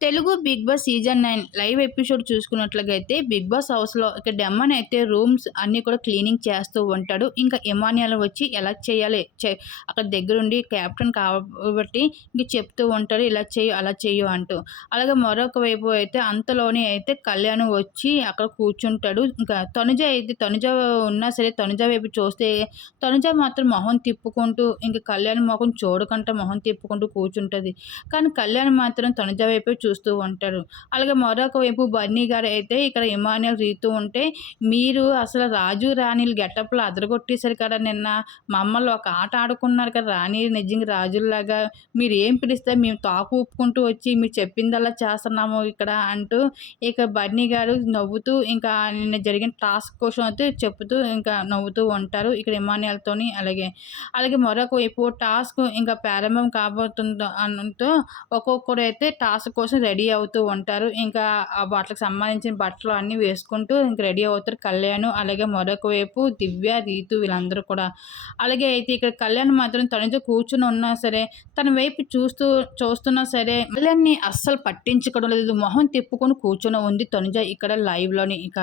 Telugu Bigg Boss season nine live episode చూసుకున్నట్లయితే Bigg Boss హౌస్లో ఇక డెమ్మన్ అయితే రూమ్స్ అన్నీ కూడా క్లీనింగ్ చేస్తూ ఉంటాడు. ఇంకా ఇమానియల్ వచ్చి ఎలా చేయాలి? అక్కడ దగ్గరుండి క్యాప్టెన్ కాబట్టి ఇంక చెప్తూ ఉంటాడు ఇలా చేయు అలా చేయు అంటూ. అలాగే మరొక వైపు అయితే అంతలోనే అయితే కళ్యాణ్ వచ్చి అక్కడ కూర్చుంటాడు. ఇంకా తనుజ అయితే తనుజ ఉన్నా సరే తనుజ వైపు చూస్తే తనుజ మాత్రం మొహం తిప్పుకుంటూ ఇంకా కళ్యాణ్ మొహం చూడకుండా మొహం తిప్పుకుంటూ కూర్చుంటుంది. కానీ కళ్యాణ్ మాత్రం తనుజ వైపు చూస్తూ ఉంటారు. అలాగే మరొక వైపు బన్నీ గారు అయితే ఇక్కడ ఇమానియల్ రీతూ ఉంటే మీరు అసలు రాజు రాణిలు గెటప్లు అదరగొట్టేశారు కదా నిన్న. మమ్మల్ని ఒక ఆట ఆడుకున్నారు కదా రాణి నిజంగా రాజుల్లాగా. మీరు ఏం పిలిస్తే మేము తాకు ఊపుకుంటూ వచ్చి మీరు చెప్పిందల్లా చేస్తున్నాము ఇక్కడ అంటూ ఇక బన్నీ గారు నవ్వుతూ ఇంకా నిన్న జరిగిన టాస్క్ కోసం అయితే చెప్తూ ఇంకా నవ్వుతూ ఉంటారు ఇక్కడ ఇమానియల్తోని అలాగే. అలాగే మరొక వైపు టాస్క్ ఇంకా ప్రారంభం కాబోతుందో అనంతో ఒక్కొక్కరు అయితే టాస్క్ కోసం రెడీ అవుతూ ఉంటారు. ఇంకా ఆ వాటికి సంబంధించిన బట్టలు అన్నీ వేసుకుంటూ ఇంక రెడీ అవుతారు. కళ్యాణ్ అలాగే మరొక వైపు దివ్య రీతు వీళ్ళందరూ కూడా. అలాగే అయితే ఇక్కడ కళ్యాణ్ మాత్రం తనతో కూర్చుని ఉన్నా సరే తన వైపు చూస్తూ చూస్తున్నా సరే కళ్యాణ్ని అస్సలు పట్టించుకోవడం లేదు. మొహం తిప్పుకొని కూర్చొని ఉంది తనుజ ఇక్కడ లైవ్లోని ఇక.